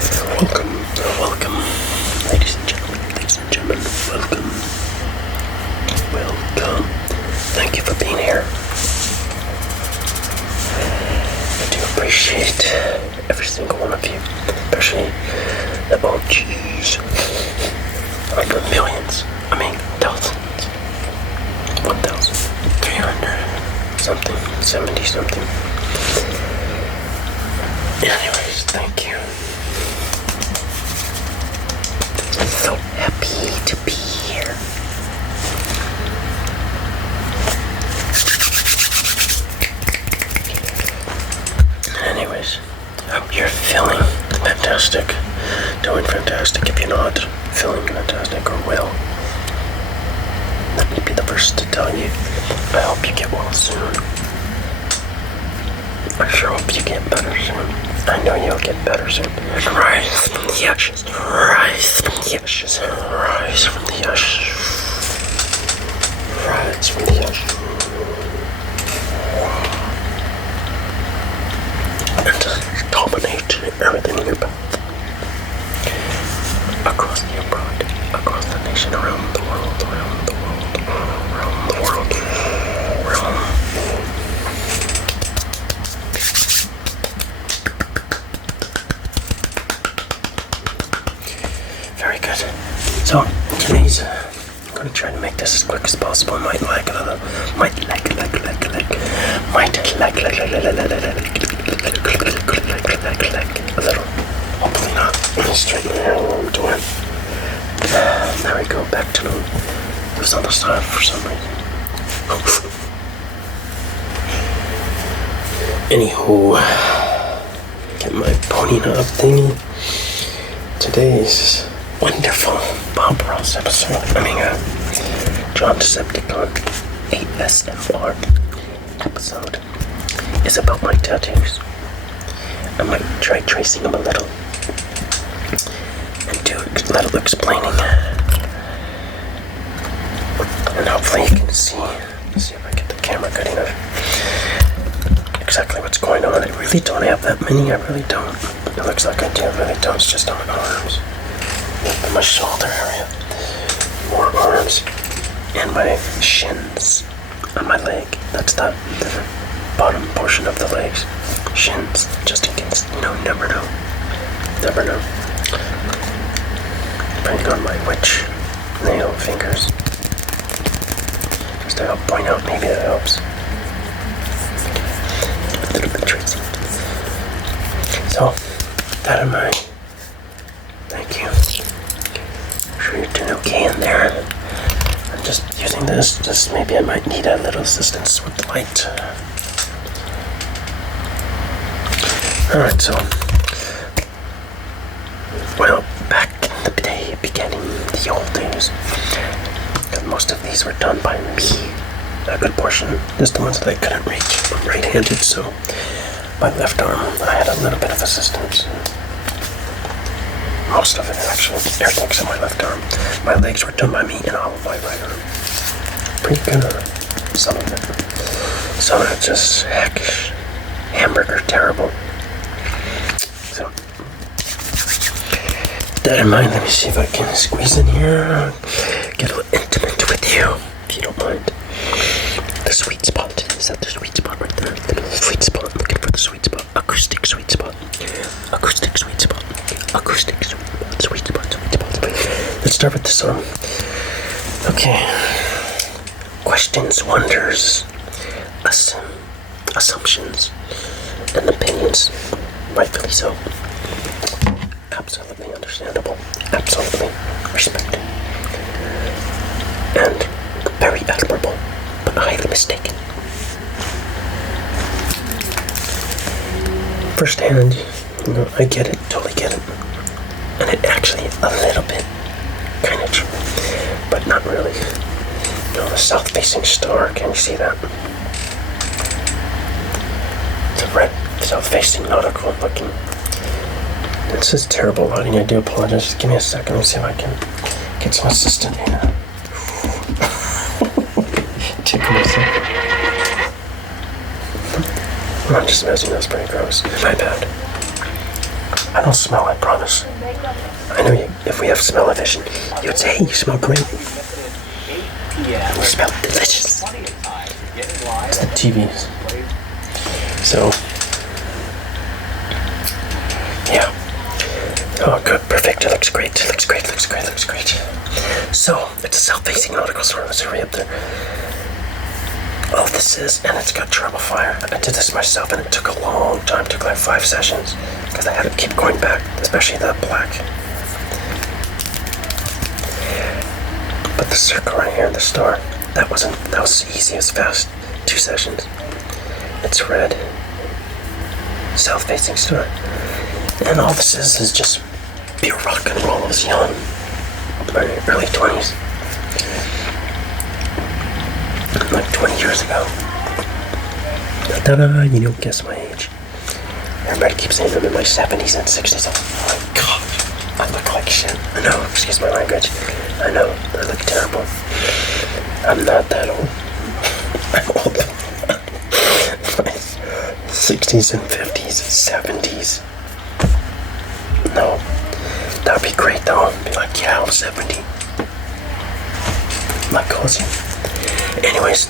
Welcome, ladies and gentlemen, welcome. Thank you for being here. I do appreciate every single one of you, especially the OGs. Like the millions, thousands, 1,300 something, 70 something. Anyways, thank you. So happy to be here. Anyways, hope you're feeling fantastic, doing fantastic. If you're not feeling fantastic or well, let me be the first to tell you, I hope you get well soon. I sure hope you get better soon. I know you'll get better soon. Rise from the ashes. Rise from the ashes. Rise from the ashes. Rise from the ashes. And to dominate everything in your path. Across the abroad. Across the nation. Around the world. Around the world. Around the world. Around. Very good. So, today's, I'm going to try to make this as quick as possible. Might lag a little. Hopefully not. Let me straighten the hair while I'm doing. There we go. Back to normal. It was on the side for some reason. Anywho, get my pony knob thingy. Today's wonderful Bob Ross episode. John Decepticon ASMR episode is about my tattoos. I might try tracing them a little and do a little explaining. And hopefully you can see. Let's see if I get the camera good enough. Exactly what's going on. I really don't have that many. I really don't. It looks like I do. I really don't. It's just on my arms. And my shoulder area. More arms. And my shins. On my leg. That's the bottom portion of the legs. Shins. Just in case. Never know. Never know. Depending on my which nail fingers. Just to help point out. Maybe that helps. A little bit tracing. So, that in mind. Thank you. Sure you're doing okay in there. I'm just using this. Just maybe I might need a little assistance with the light. Alright, so. Well, back in the day, beginning the old days. Most of these were done by me. A good portion. Just the ones that I couldn't reach. I'm right-handed, so my left arm, I had a little bit of assistance. Most of it, actually. Everything except my left arm. My legs were done by me and all of my right arm. Pretty good. Some of it. Some of it just hackish. Hamburger terrible. So, that in mind, let me see if I can squeeze in here. Get a little intimate with you, if you don't mind. The sweet spot. Is that the sweet spot right there? The sweet spot. Looking for the sweet spot. Acoustic sweet spot. Acoustic sweet spot. Acoustic sweet spot. Sweet spot. Sweet spot. Let's start with the song. Okay. Questions, wonders, assumptions, and opinions. Rightfully so. Absolutely understandable. Absolutely respected. And very admirable, but highly mistaken. Firsthand, I get it, totally get it. And it actually a little bit kind of true, but not really. The south-facing star, can you see that? It's a red south-facing nautical looking. This is terrible lighting, I do apologize. Just give me a second, let me see if I can get some assistant here. Take me a second. I'm just messing, that's pretty gross. My bad. I don't smell, I promise. I know if we have smell-o-vision, you'd say, hey, you smell great. You smell delicious. It's the TVs. So, yeah. Oh, good, perfect. It looks great. Looks great. So, it's a south-facing nautical store in Missouri up there. All this is, and it's got treble fire. I did this myself, and it took a long time. It took like 5 sessions because I had to keep going back, especially the black. But the circle right here in the store, that was easy. It was fast. 2 sessions. It's red. South-facing store, and all this is just pure rock and roll. I was young, my early 20s. Like 20 years ago. Ta-da, you don't guess my age. Everybody keeps saying I'm in my 70s and 60s. Oh my god, I look like shit. I know, excuse my language. I know, I look terrible. I'm not that old. I'm old. 60s and 50s, 70s. No, that'd be great though. Be like, yeah, I'm 70. My cousin. Anyways,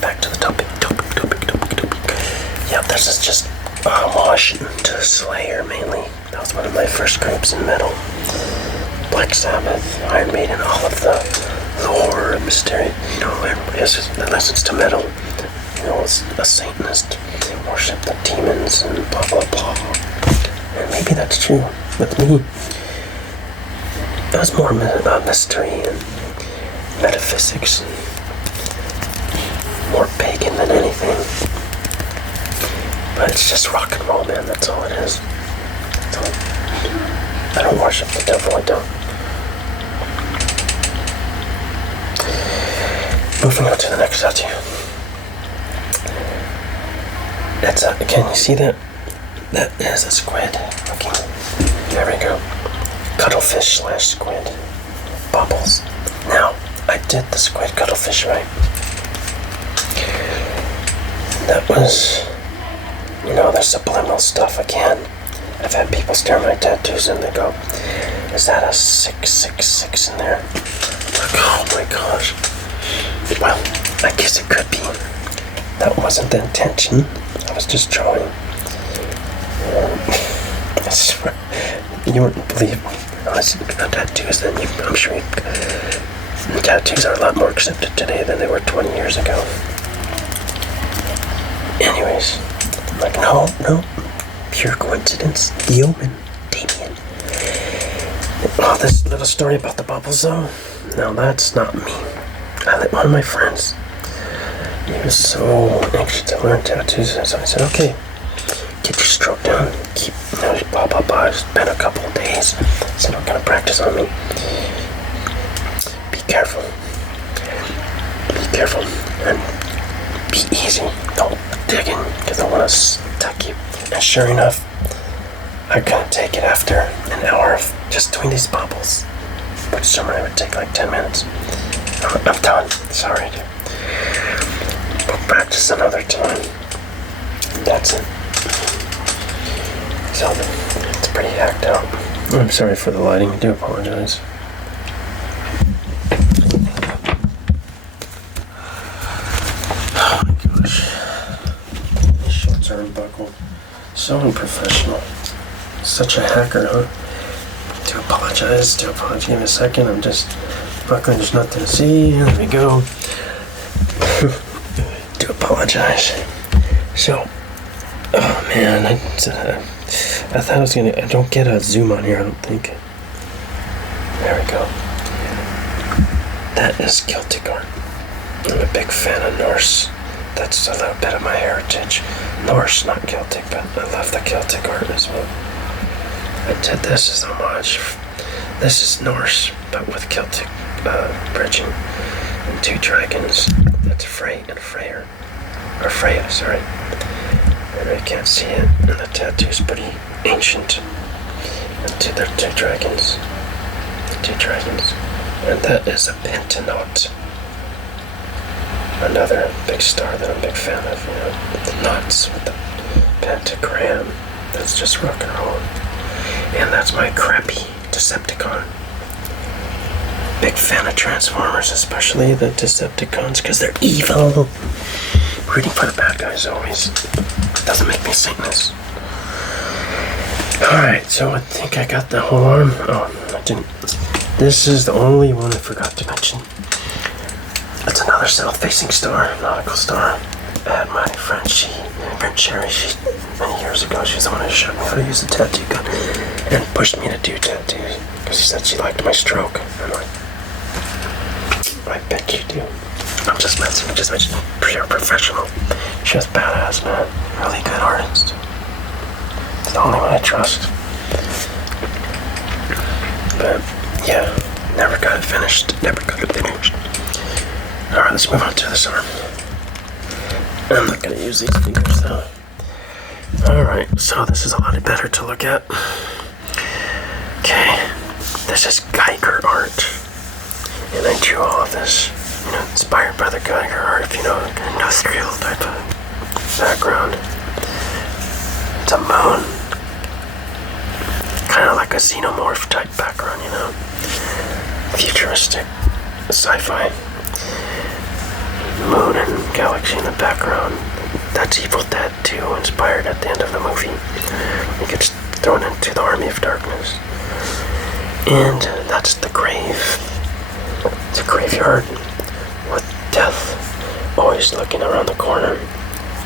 back to the topic. Yeah, this is just homage to Slayer mainly. That was one of my first groups in metal. Black Sabbath, Iron Maiden, all of the lore, mystery. You know, everybody has the lessons to metal. You know, it's a Satanist, worship the demons and blah blah blah. And maybe that's true with me. It was more mystery and metaphysics and more pagan than anything. But it's just rock and roll, man. That's all it is. That's all. I don't worship the devil. I don't. Moving on to the next tattoo. That's can you see that? That is a squid. Okay. There we go. Cuttlefish / squid. Bubbles. Now, I did the squid cuttlefish right. That was, you know, the subliminal stuff again. I've had people stare at my tattoos and they go, is that a 666 in there? I'm like, oh my gosh. Well, I guess it could be. That wasn't the intention. I was just drawing. I swear, you wouldn't believe unless you got tattoos, then I'm sure tattoos are a lot more accepted today than they were 20 years ago. Anyways, I'm like, no, pure coincidence. The Omen, Damien. Oh, this little story about the bubbles, though. No, that's not me. I let one of my friends. He was so anxious to learn tattoos, so I said, okay, get your stroke down. Keep, blah, blah, blah. It's been a couple of days. I said, I'm gonna practice on me. Be careful. Be careful. And be easy. Don't dig in, because I want to tuck you. And sure enough, I couldn't take it after an hour of just doing these bubbles, which somewhere would take like 10 minutes. I'm done. Sorry. We'll practice another time. That's it. So, it's pretty hacked out. I'm sorry for the lighting. I do apologize. Oh my gosh. These shorts are unbuckled. So unprofessional. Such a hacker, huh? Do apologize. Give me a second. I'm just buckling. There's nothing to see. There we go. Do apologize. So, oh man, I thought I was gonna. I don't get a zoom on here. I don't think. There we go. That is Celtic art. I'm a big fan of Norse. That's a little bit of my heritage. Norse, not Celtic, but I love the Celtic art as well. I did this as homage. This is Norse, but with Celtic bridging and 2 dragons. That's Frey and Freyr. Or Freya, sorry. And I can't see it, and the tattoo's pretty ancient. And they're 2 dragons. 2 dragons. And that is a pentanote. Another big star that I'm a big fan of, you know. The knots with the pentagram. That's just rock and roll. That's my crappy Decepticon. Big fan of Transformers, especially the Decepticons, because they're evil. Rooting for the bad guys always doesn't make me a Satanist. Alright, so I think I got the whole arm. Oh, I didn't. This is the only one I forgot to mention. It's another south-facing star, nautical star. I had my friend Cherry, many years ago, she's the one who showed me how to use a tattoo gun and pushed me to do tattoos because she said she liked my stroke. I'm like, I bet you do. I'm just messing. I'm just mentioning pure professional. She's badass, man. Really good artist. It's the only one I trust. But yeah, never got it finished. Alright, let's move on to this arm. I'm not gonna use these fingers though. Alright, so this is a lot better to look at. Okay, this is Geiger art. And I drew all of this, inspired by the Geiger art, if you know, like an industrial type of background. It's a moon. Kind of like a xenomorph type background, Futuristic, sci-fi. Moon and galaxy in the background. That's Evil Dead 2, inspired at the end of the movie. He gets thrown into the Army of Darkness. And that's the grave. It's a graveyard with death always looking around the corner,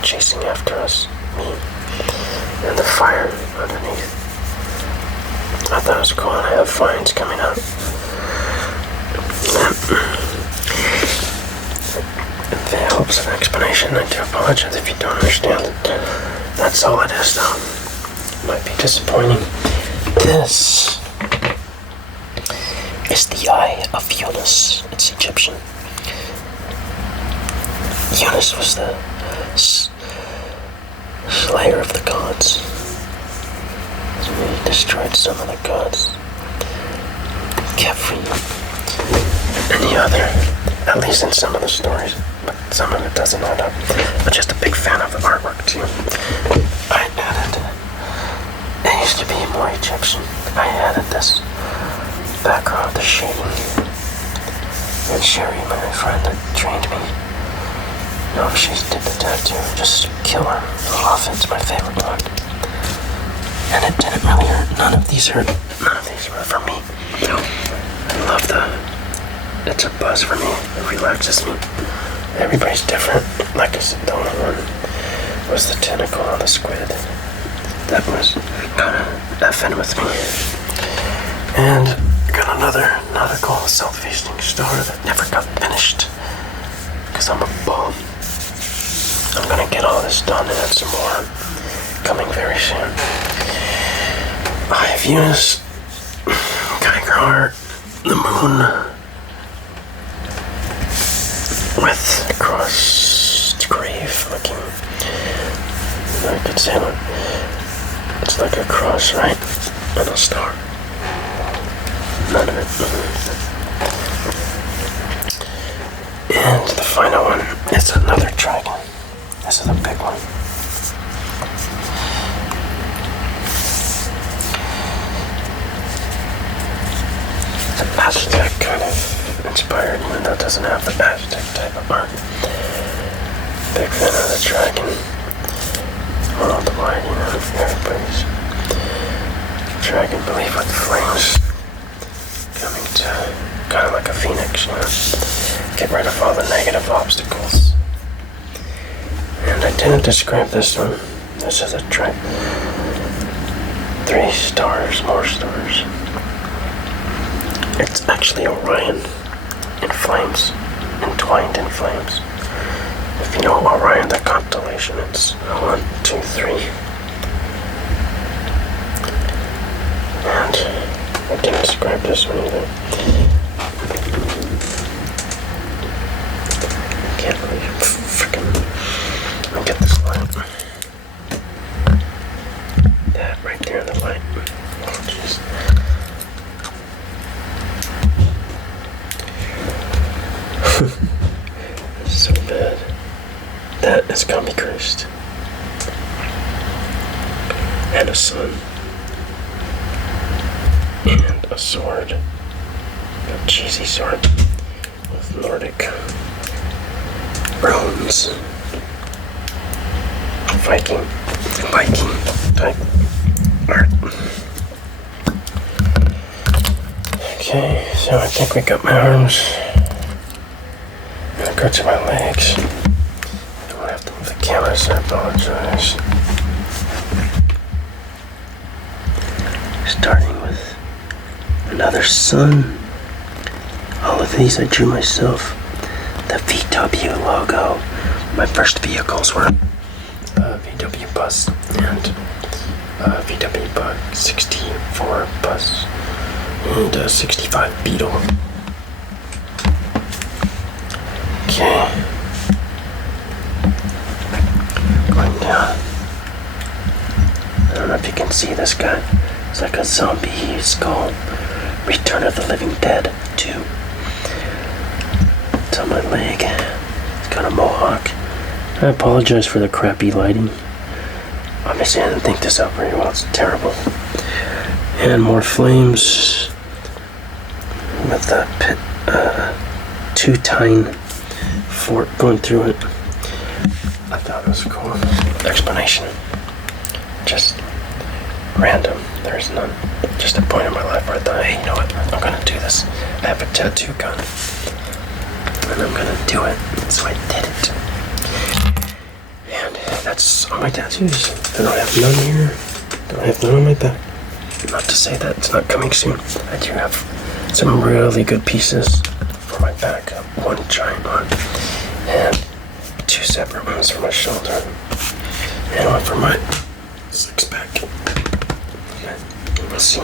chasing after us, me, and the fire underneath. I thought it was cool, and I have vines coming out. If it helps an explanation, I do apologize if you don't understand it. That's all it is, though. Might be disappointing. This is the Eye of Uranus. It's Egyptian. Uranus was the slayer of the gods. So he destroyed some of the gods. Khepri. And the other, at least in some of the stories, but some of it doesn't add up. But just a big fan of the artwork too. I added, it used to be more Egyptian. I added this background, the shading. And Sherry, my friend that trained me, she did the tattoo, just killer. I love it, it's my favorite one. And it didn't really hurt. None of these hurt. None of these were for me. No. I love it's a buzz for me. It relaxes me. Everybody's different. Like I said, the only one was the tentacle on the squid. That was kind of effing with me. And I got another nautical south-facing star that never got finished because I'm a bum. I'm gonna get all this done and add some more coming very soon. I have used Geiger art, the moon, with a crossed grave looking. I could say it's like a cross, right? And a star. None of it. And the final one is another dragon. This is a big one. It's an Aztec kind of inspired, even though it doesn't have the Aztec type of art. Big fan of the dragon. Worldwide, everybody's dragon belief with flames coming to kind of like a phoenix, get rid of all the negative obstacles. And I didn't describe this one. This is a 3 stars, more stars. It's actually Orion in flames, entwined in flames. If you know Orion, the constellation, it's 1, 2, 3. And I didn't describe this one either. Can't believe it. Freaking. Let me get this light. That right there in the light. Oh, jeez. So bad. That is Kami Christ. And a sun. and a sword. A cheesy sword with Nordic runes. Viking type art. Okay, so I think we got my arms. And I go to my legs. I don't have to move the camera, so I apologize. Starting with another sun. All of these I drew myself. The VW logo. My first vehicles were VW bus and VW bug 64 bus and 65 Beetle. Okay, going down. I don't know if you can see this guy. It's like a zombie skull. Return of the Living Dead 2. It's on my leg. It's got a mohawk. I apologize for the crappy lighting. Obviously, I didn't think this out very well. It's terrible. And more flames with that pit, two-tine fort going through it. I thought it was a cool explanation. Just random. There's none. Just a point in my life where I thought, hey, you know what? I'm gonna do this. I have a tattoo gun, and I'm gonna do it. So I did it. And that's all my tattoos. I don't have none here. Don't have none on my back. Not to say that it's not coming soon. I do have some really good pieces for my back. One giant one, and two separate ones for my shoulder, and one for my six-pack. Okay, we'll see.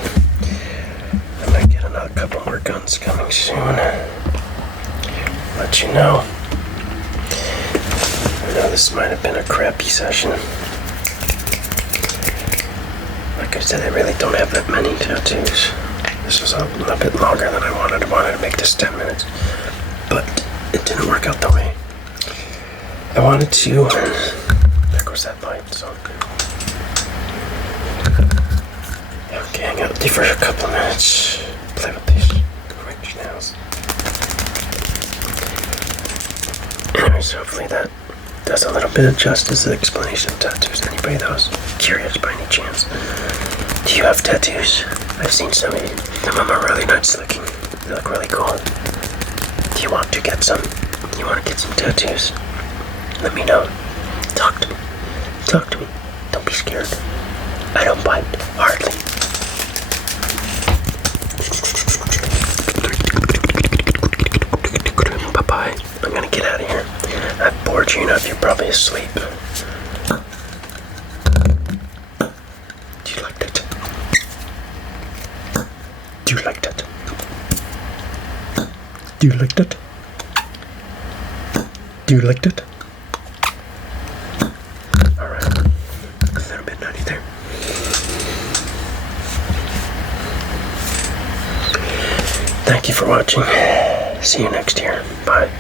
I might get another couple more guns coming soon. Let you know. I know this might have been a crappy session. Like I said, I really don't have that many tattoos. This was a little bit longer than I wanted. I wanted to make this 10 minutes. But it didn't work out that way. I wanted to... There goes that light, so... Okay, hang out with you for a couple minutes. Play with these orange nails. Anyways, hopefully that does a little bit of justice to the explanation of tattoos. Anybody that was curious by any chance. Do you have tattoos? I've seen some of you. Some of them are really nice looking. They look really cool. Do you want to get some? You want to get some tattoos? Let me know. Talk to me. Talk to me. Don't be scared. I don't bite. Hardly. Bye-bye. I'm gonna get out of here. I've bored you enough. You're probably asleep. Do you like that? Do you like that? Do you like that? Do you like that? Alright. A little bit nutty there. Thank you for watching. See you next year. Bye.